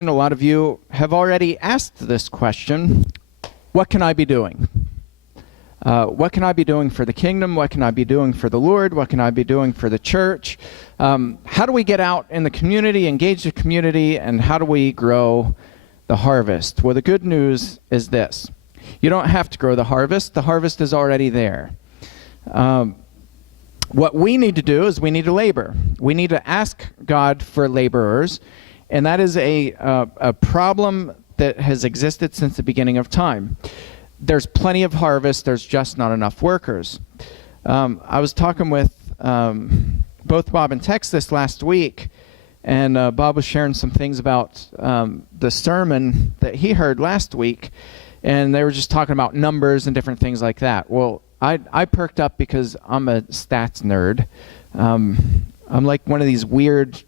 A lot of you have already asked this question: what can I be doing? What can I be doing for the kingdom? What can I be doing for the Lord? What can I be doing for the church? How do we get out in the community, engage the community, and how do we grow the harvest? Well, the good news is this: you don't have to grow the harvest. The harvest is already there. What we need to do is we need to labor. We need to ask God for laborers. And that is a problem that has existed since the beginning of time. There's plenty of harvest, there's just not enough workers. I was talking with both Bob and Tex this last week, and Bob was sharing some things about the sermon that he heard last week, and they were just talking about numbers and different things like that. Well, I perked up because I'm a stats nerd. I'm like one of these weird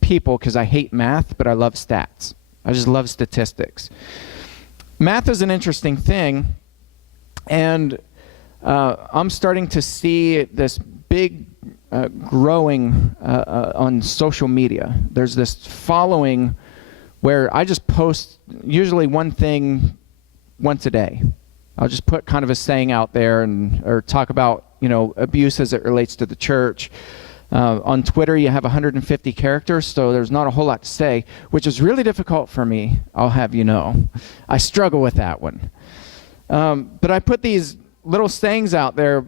people because I hate math, but I love stats. I just love statistics. Math is an interesting thing, and I'm starting to see this big growing on social media. There's this following where I just post usually one thing once a day. I'll just put kind of a saying out there or talk about, abuse as it relates to the church. On Twitter, you have 150 characters, so there's not a whole lot to say, which is really difficult for me, I'll have you know. I struggle with that one. But I put these little sayings out there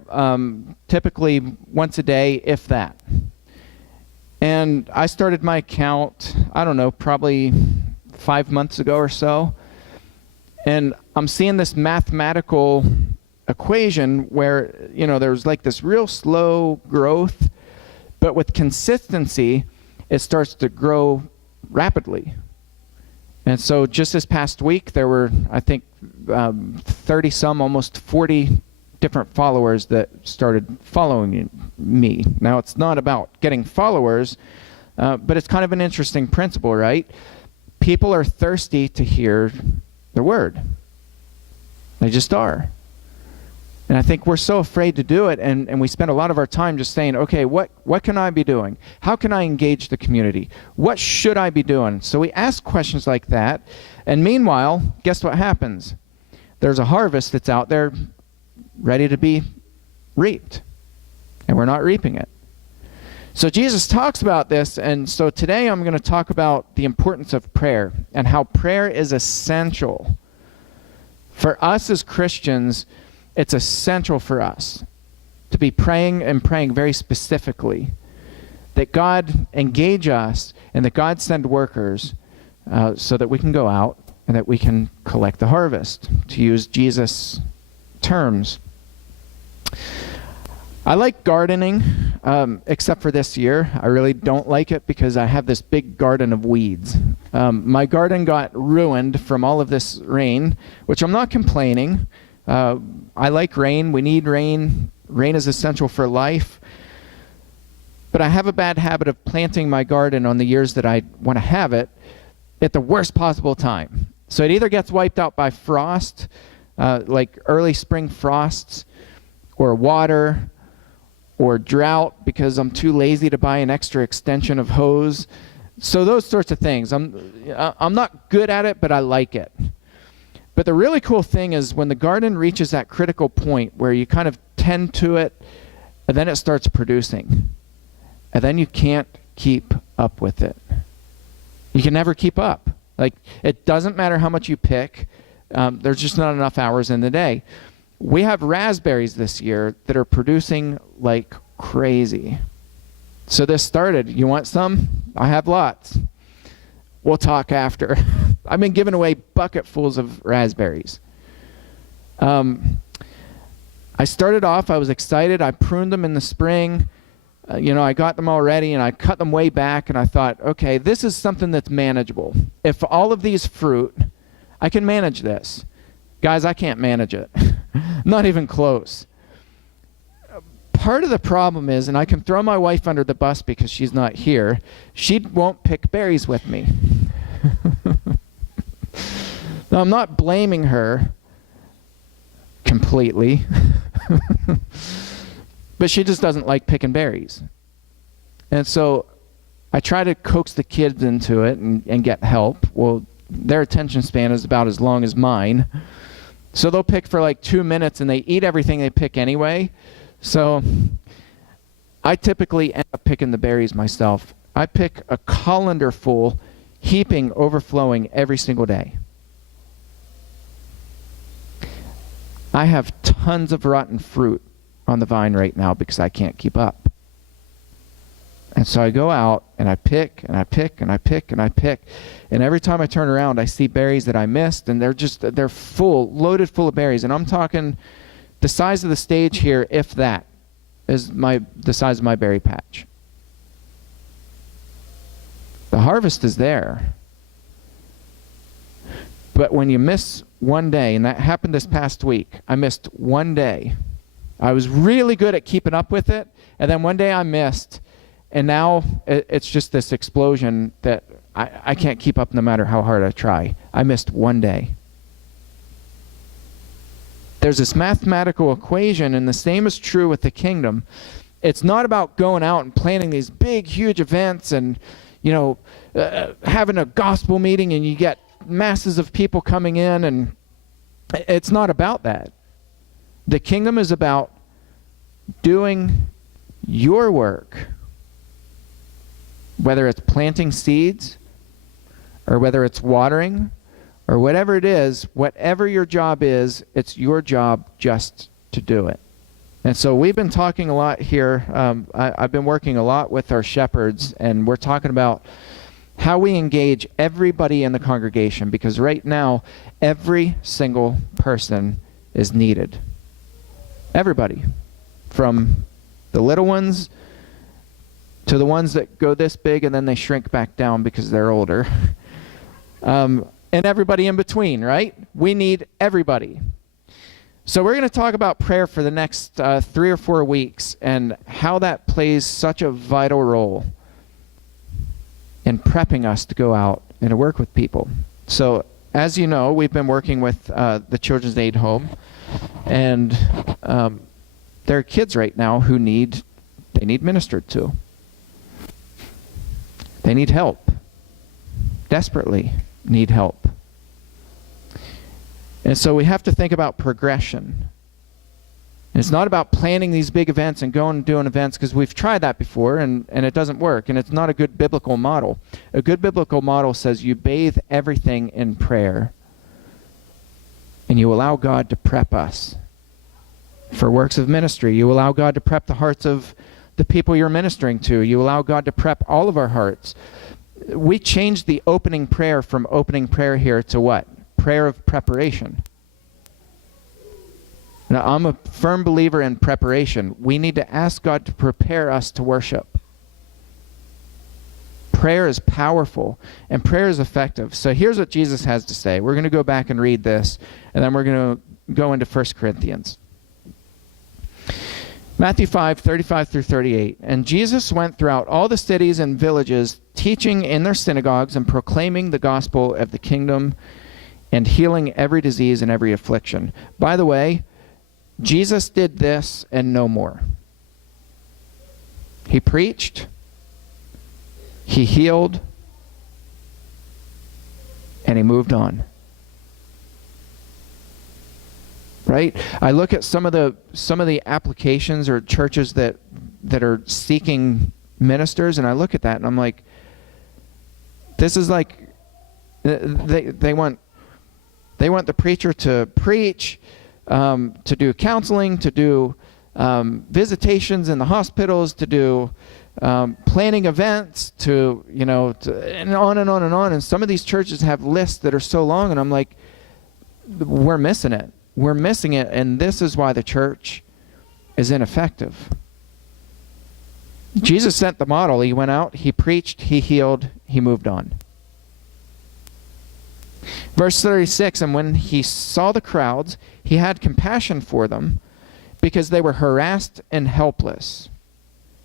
typically once a day, if that. And I started my account, I don't know, probably 5 months ago or so. And I'm seeing this mathematical equation where, there's like this real slow growth, but with consistency, it starts to grow rapidly. And so just this past week, there were, I think, 30-some, almost 40 different followers that started following me. Now, it's not about getting followers, but it's kind of an interesting principle, right? People are thirsty to hear the word. They just are. And I think we're so afraid to do it, and we spend a lot of our time just saying, okay, what can I be doing? How can I engage the community? What should I be doing? So we ask questions like that, and meanwhile, guess what happens? There's a harvest that's out there ready to be reaped, and we're not reaping it. So Jesus talks about this, and so today I'm going to talk about the importance of prayer and how prayer is essential. For us as Christians, it's essential for us to be praying and praying very specifically that God engage us and that God send workers so that we can go out and that we can collect the harvest, to use Jesus' terms. I like gardening, except for this year. I really don't like it because I have this big garden of weeds. My garden got ruined from all of this rain, which I'm not complaining. I like rain. We need rain. Rain is essential for life. But I have a bad habit of planting my garden on the years that I want to have it at the worst possible time. So it either gets wiped out by frost, like early spring frosts, or water, or drought because I'm too lazy to buy an extra extension of hose. So those sorts of things. I'm not good at it, but I like it. But the really cool thing is when the garden reaches that critical point where you kind of tend to it, and then it starts producing. And then you can't keep up with it. You can never keep up. Like, it doesn't matter how much you pick. There's just not enough hours in the day. We have raspberries this year that are producing like crazy. So this started. You want some? I have lots. We'll talk after. I've been giving away bucketfuls of raspberries. I started off, I was excited. I pruned them in the spring. I got them all ready, and I cut them way back, and I thought, okay, this is something that's manageable. If all of these fruit, I can manage this. Guys, I can't manage it. Not even close. Part of the problem is, and I can throw my wife under the bus because she's not here, she won't pick berries with me. Now, I'm not blaming her completely, but she just doesn't like picking berries. And so I try to coax the kids into it and get help. Well, their attention span is about as long as mine. So they'll pick for like 2 minutes and they eat everything they pick anyway. So I typically end up picking the berries myself. I pick a colander full, heaping, overflowing every single day. I have tons of rotten fruit on the vine right now because I can't keep up. And so I go out and I pick and I pick and I pick and I pick. And every time I turn around, I see berries that I missed, and they're full, loaded full of berries. And I'm talking the size of the stage here, if that, is the size of my berry patch. The harvest is there. But when you miss one day, and that happened this past week, I missed one day. I was really good at keeping up with it, and then one day I missed, and now it's just this explosion that I can't keep up no matter how hard I try. I missed one day. There's this mathematical equation, and the same is true with the kingdom. It's not about going out and planning these big, huge events and, having a gospel meeting and you get masses of people coming in, and it's not about that. The kingdom is about doing your work, whether it's planting seeds or whether it's watering or whatever it is, whatever your job is, it's your job just to do it. And so we've been talking a lot here. I've been working a lot with our shepherds, and we're talking about how we engage everybody in the congregation, because right now, every single person is needed. Everybody. From the little ones to the ones that go this big and then they shrink back down because they're older. And everybody in between, right? We need everybody. So we're going to talk about prayer for the next 3 or 4 weeks and how that plays such a vital role in prepping us to go out and to work with people. So as you know, we've been working with the Children's Aid Home, and there are kids right now who need ministered to. They need help, desperately need help. And so we have to think about progression. And it's not about planning these big events and going and doing events, because we've tried that before and it doesn't work, and it's not a good biblical model. A good biblical model says you bathe everything in prayer and you allow God to prep us for works of ministry. You allow God to prep the hearts of the people you're ministering to. You allow God to prep all of our hearts. We changed the opening prayer from opening prayer here to what? Prayer of preparation. Now, I'm a firm believer in preparation. We need to ask God to prepare us to worship. Prayer is powerful, and prayer is effective. So here's what Jesus has to say. We're going to go back and read this, and then we're going to go into 1 Corinthians. Matthew 5:35 through 38. And Jesus went throughout all the cities and villages, teaching in their synagogues and proclaiming the gospel of the kingdom and healing every disease and every affliction. By the way, Jesus did this and no more. He preached, he healed, and he moved on. Right? I look at some of the applications or churches that are seeking ministers, and I look at that and I'm like, this is like they want the preacher to preach, to do counseling, to do visitations in the hospitals, to do planning events, and on and on and on. And some of these churches have lists that are so long, and I'm like, we're missing it. We're missing it, and this is why the church is ineffective. Jesus sent the model. He went out, he preached, he healed, he moved on. Verse 36, and when he saw the crowds, he had compassion for them because they were harassed and helpless.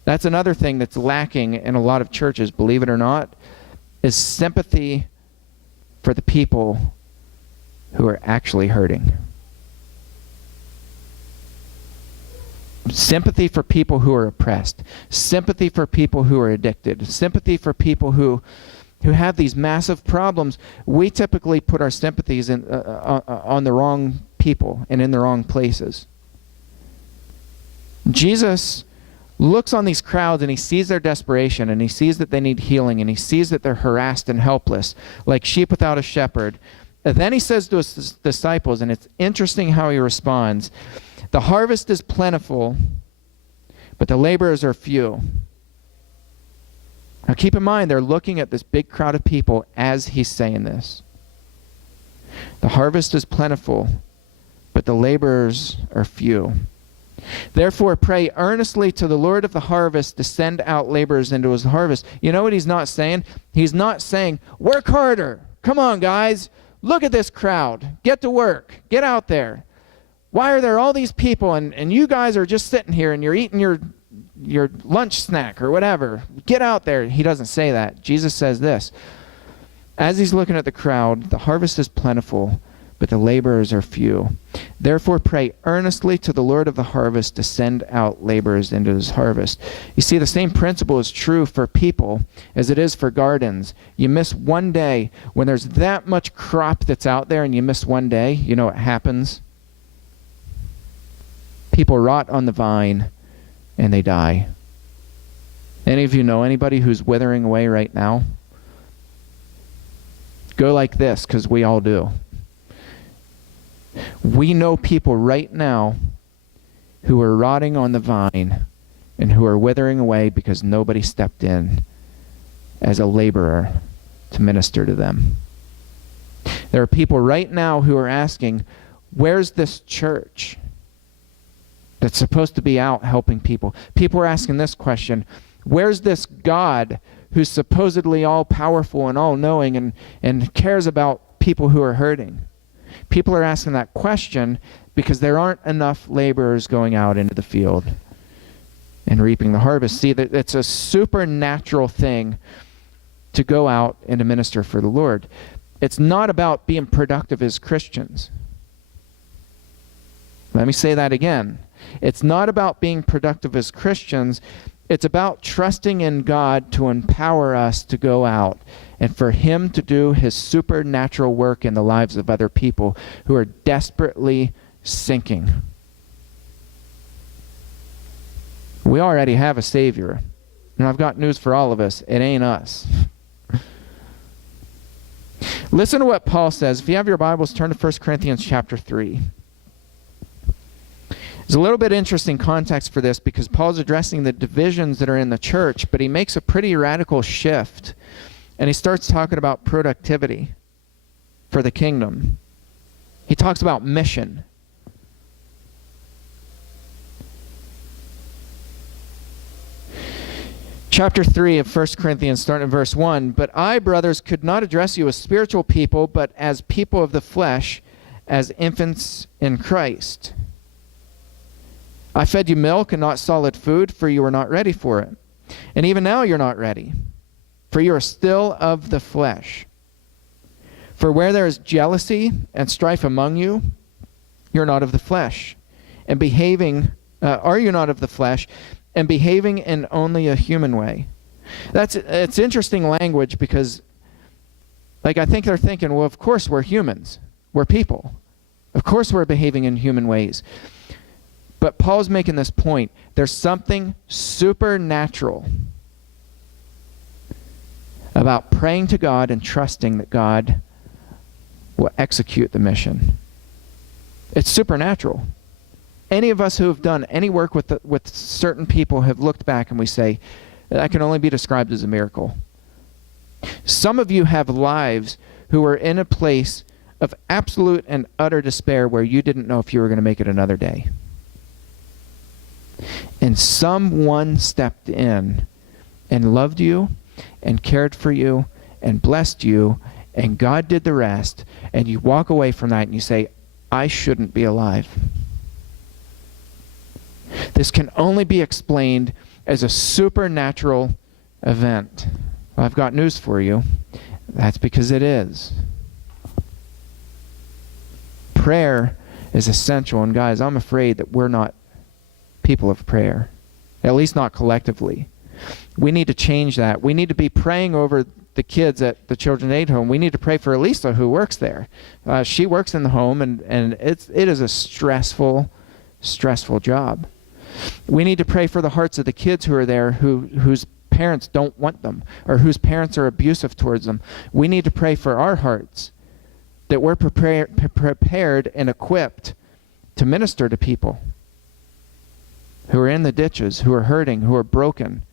That's another thing that's lacking in a lot of churches, believe it or not, is sympathy for the people who are actually hurting. Sympathy for people who are oppressed. Sympathy for people who are addicted. Sympathy for people who have these massive problems. We typically put our sympathies on the wrong people and in the wrong places. Jesus looks on these crowds and he sees their desperation, and he sees that they need healing, and he sees that they're harassed and helpless, like sheep without a shepherd. And then he says to his disciples, and it's interesting how he responds, "The harvest is plentiful, but the laborers are few." Now keep in mind, they're looking at this big crowd of people as he's saying this. The harvest is plentiful, but the laborers are few. Therefore, pray earnestly to the Lord of the harvest to send out laborers into his harvest. You know what he's not saying? He's not saying, work harder. Come on, guys. Look at this crowd. Get to work. Get out there. Why are there all these people and you guys are just sitting here and you're eating your lunch snack or whatever? Get out there. He doesn't say that. Jesus says this. As he's looking at the crowd, the harvest is plentiful, but the laborers are few. Therefore, pray earnestly to the Lord of the harvest to send out laborers into his harvest. You see, the same principle is true for people as it is for gardens. You miss one day when there's that much crop that's out there, and you miss one day, you know what happens? People rot on the vine and they die. Any of you know anybody who's withering away right now? Go like this, because we all do. We know people right now who are rotting on the vine and who are withering away because nobody stepped in as a laborer to minister to them. There are people right now who are asking, where's this church that's supposed to be out helping people? People are asking this question, where's this God who's supposedly all-powerful and all-knowing and cares about people who are hurting? People are asking that question because there aren't enough laborers going out into the field and reaping the harvest. See, that it's a supernatural thing to go out and to minister for the Lord. It's not about being productive as Christians. Let me say that again. It's not about being productive as Christians. It's about trusting in God to empower us to go out and for him to do his supernatural work in the lives of other people who are desperately sinking. We already have a Savior. And I've got news for all of us. It ain't us. Listen to what Paul says. If you have your Bibles, turn to 1 Corinthians chapter 3. There's a little bit interesting context for this because Paul's addressing the divisions that are in the church, but he makes a pretty radical shift. And he starts talking about productivity for the kingdom. He talks about mission. Chapter 3 of 1 Corinthians, starting in verse 1. But I, brothers, could not address you as spiritual people, but as people of the flesh, as infants in Christ. I fed you milk and not solid food, for you were not ready for it. And even now you're not ready, for you are still of the flesh. For where there is jealousy and strife among you, you're not of the flesh. And are you not of the flesh, and behaving in only a human way? It's interesting language because, I think they're thinking, well, of course we're humans. We're people. Of course we're behaving in human ways. But Paul's making this point. There's something supernatural about praying to God and trusting that God will execute the mission. It's supernatural. Any of us who have done any work with certain people have looked back and we say, that can only be described as a miracle. Some of you have lives who are in a place of absolute and utter despair where you didn't know if you were going to make it another day. And someone stepped in and loved you and cared for you and blessed you, and God did the rest, and you walk away from that and you say, I shouldn't be alive. This can only be explained as a supernatural event. Well, I've got news for you. That's because it is. Prayer is essential, and guys, I'm afraid that we're not people of prayer, at least not collectively. We need to change that. We need to be praying over the kids at the Children's Aid Home. We need to pray for Elisa, who works there. She works in the home, and it is a stressful job. We need to pray for the hearts of the kids who are there whose parents don't want them, or whose parents are abusive towards them. We need to pray for our hearts, that we're prepared and equipped to minister to people who are in the ditches, who are hurting, who are broken.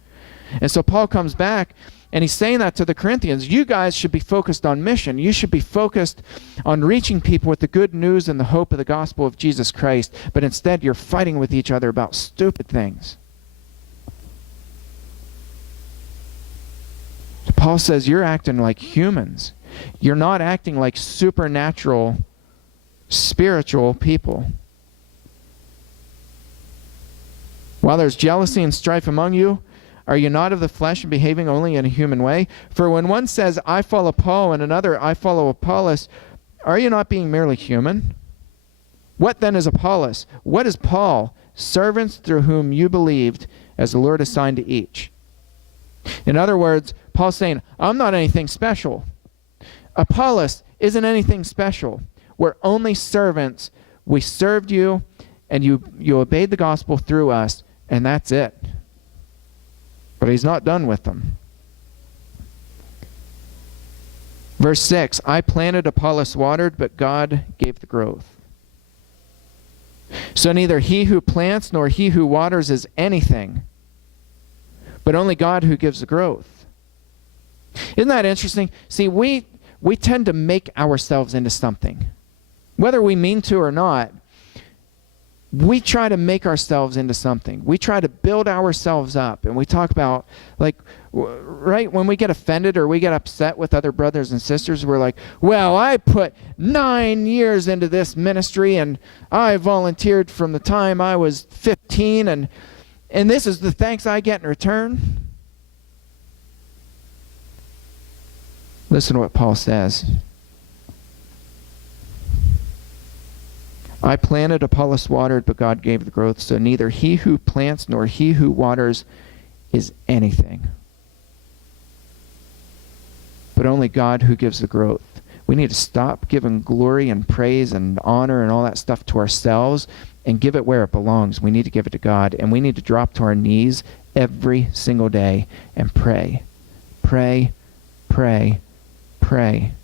And so Paul comes back, and he's saying that to the Corinthians. You guys should be focused on mission. You should be focused on reaching people with the good news and the hope of the gospel of Jesus Christ. But instead, you're fighting with each other about stupid things. Paul says you're acting like humans. You're not acting like supernatural, spiritual people. While there's jealousy and strife among you, are you not of the flesh and behaving only in a human way? For when one says, I follow Paul, and another, I follow Apollos, are you not being merely human? What then is Apollos? What is Paul? Servants through whom you believed, as the Lord assigned to each. In other words, Paul's saying, I'm not anything special. Apollos isn't anything special. We're only servants. We served you, and you obeyed the gospel through us, and that's it. But he's not done with them. Verse 6, I planted, Apollos watered, but God gave the growth. So neither he who plants nor he who waters is anything, but only God who gives the growth. Isn't that interesting? See, we tend to make ourselves into something. Whether we mean to or not, we try to make ourselves into something. We try to build ourselves up. And we talk about, like, right, when we get offended or we get upset with other brothers and sisters, we're like, well, I put 9 years into this ministry, and I volunteered from the time I was 15, and this is the thanks I get in return. Listen to what Paul says. I planted, Apollos watered, but God gave the growth. So neither he who plants nor he who waters is anything, but only God who gives the growth. We need to stop giving glory and praise and honor and all that stuff to ourselves and give it where it belongs. We need to give it to God, and we need to drop to our knees every single day and pray. Pray, pray, pray.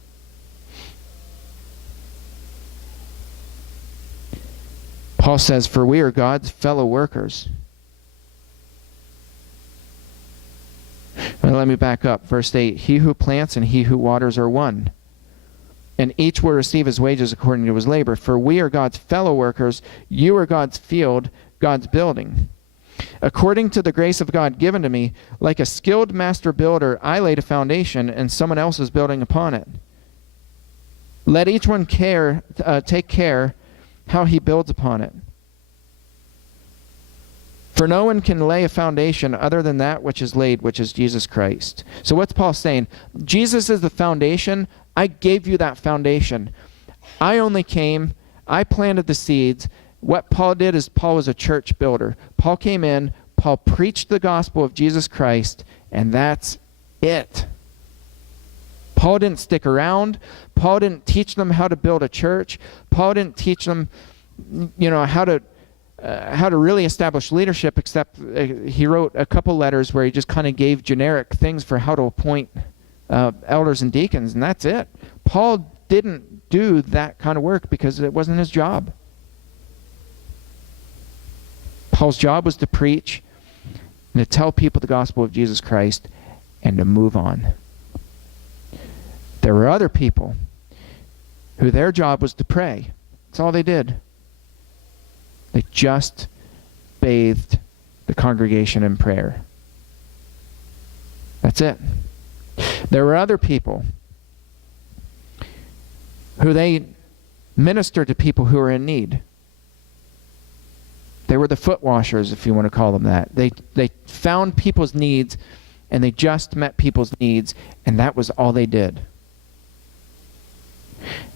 Paul says, for we are God's fellow workers. Now let me back up. Verse 8, he who plants and he who waters are one, and each will receive his wages according to his labor. For we are God's fellow workers. You are God's field, God's building. According to the grace of God given to me, like a skilled master builder, I laid a foundation, and someone else is building upon it. Let each one take care how he builds upon it. For no one can lay a foundation other than that which is laid, which is Jesus Christ. So what's Paul saying? Jesus is the foundation. I gave you that foundation. I only came, I planted the seeds. What Paul did is Paul was a church builder. Paul came in, Paul preached the gospel of Jesus Christ, and that's it. Paul didn't stick around. Paul didn't teach them how to build a church. Paul didn't teach them, how to really establish leadership, except he wrote a couple letters where he just kind of gave generic things for how to appoint elders and deacons, and that's it. Paul didn't do that kind of work because it wasn't his job. Paul's job was to preach and to tell people the gospel of Jesus Christ and to move on. There were other people who their job was to pray. That's all they did. They just bathed the congregation in prayer. That's it. There were other people who they ministered to people who were in need. They were the foot washers, if you want to call them that. They found people's needs, and they just met people's needs, and that was all they did.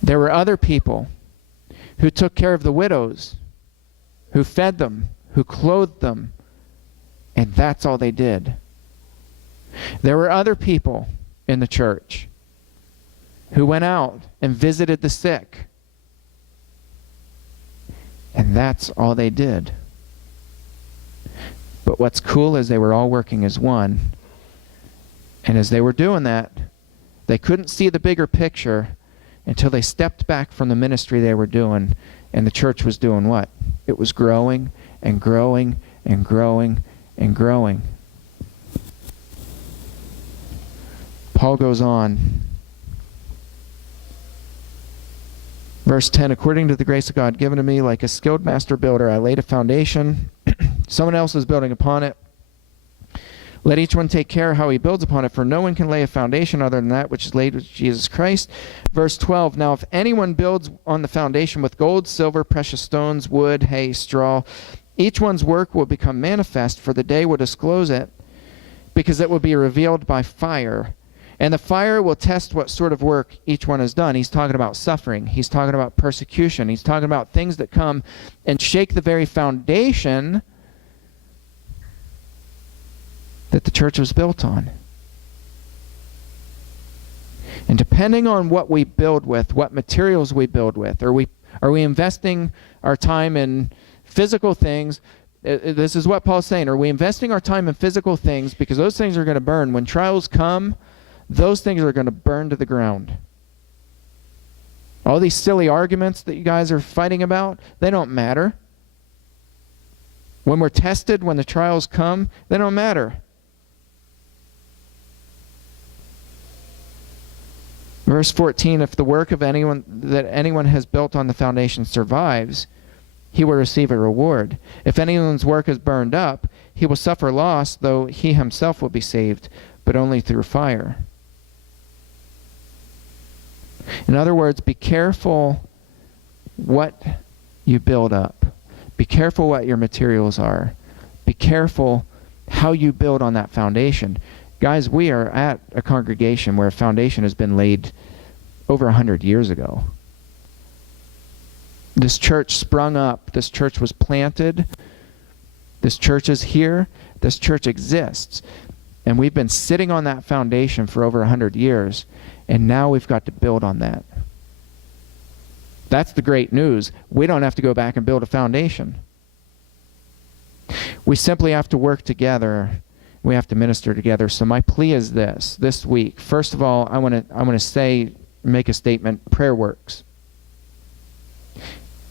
There were other people who took care of the widows, who fed them, who clothed them, and that's all they did. There were other people in the church who went out and visited the sick, and that's all they did. But what's cool is they were all working as one, and as they were doing that, they couldn't see the bigger picture until they stepped back from the ministry they were doing, and the church was doing what? It was growing and growing and growing and growing. Paul goes on. Verse 10, according to the grace of God given to me, like a skilled master builder, I laid a foundation. Someone else is building upon it. Let each one take care how he builds upon it, for no one can lay a foundation other than that which is laid with Jesus Christ. Verse 12, now if anyone builds on the foundation with gold, silver, precious stones, wood, hay, straw, each one's work will become manifest, for the day will disclose it, because it will be revealed by fire. And the fire will test what sort of work each one has done. He's talking about suffering. He's talking about persecution. He's talking about things that come and shake the very foundation that the church was built on. And depending on what we build with, what materials we build with, are we investing our time in physical things? This is what Paul's saying. Are we investing our time in physical things? Because those things are going to burn. When trials come, those things are going to burn to the ground. All these silly arguments that you guys are fighting about, they don't matter. When we're tested, when the trials come, they don't matter. Verse 14, if the work of anyone has built on the foundation survives, he will receive a reward. If anyone's work is burned up, he will suffer loss, though he himself will be saved, but only through fire. In other words, be careful what you build up. Be careful what your materials are. Be careful how you build on that foundation. Guys, we are at a congregation where a foundation has been laid over 100 years ago. This church sprung up. This church was planted. This church is here. This church exists. And we've been sitting on that foundation for over 100 years. And now we've got to build on that. That's the great news. We don't have to go back and build a foundation. We simply have to work together. We have to minister together. So my plea is this week. First of all, I want to make a statement. Prayer works.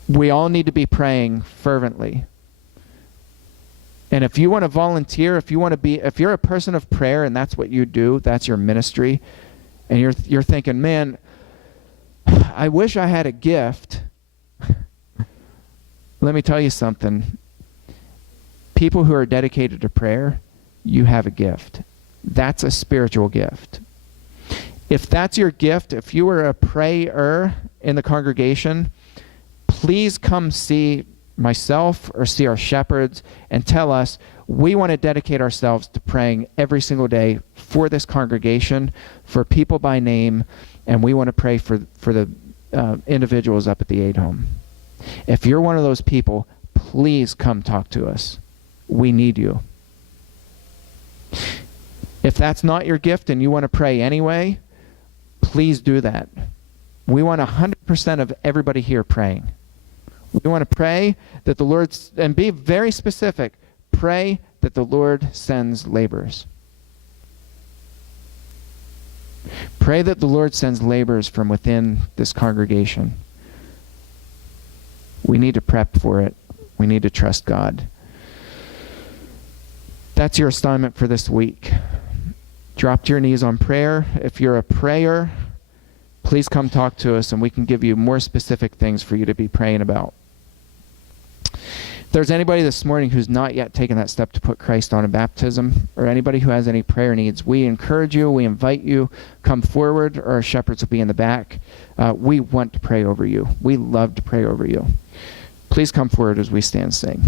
We all need to be praying fervently. And if you want to volunteer, if you're a person of prayer and that's what you do, that's your ministry, and you're thinking, man, I wish I had a gift. Let me tell you something. People who are dedicated to prayer, you have a gift. That's a spiritual gift. If that's your gift, if you are a prayer in the congregation, please come see myself or see our shepherds and tell us we want to dedicate ourselves to praying every single day for this congregation, for people by name, and we want to pray for the individuals up at the aid home. If you're one of those people, please come talk to us. We need you. If that's not your gift and you want to pray anyway, please do that. We want 100% of everybody here praying. We want to pray that the Lord, and be very specific, pray that the Lord sends laborers. Pray that the Lord sends laborers from within this congregation. We need to prep for it. We need to trust God. That's your assignment for this week. Drop to your knees on prayer. If you're a prayer, please come talk to us and we can give you more specific things for you to be praying about. If there's anybody this morning who's not yet taken that step to put Christ on in baptism, or anybody who has any prayer needs, we encourage you, we invite you, come forward, or our shepherds will be in the back. We want to pray over you. We love to pray over you. Please come forward as we stand and sing.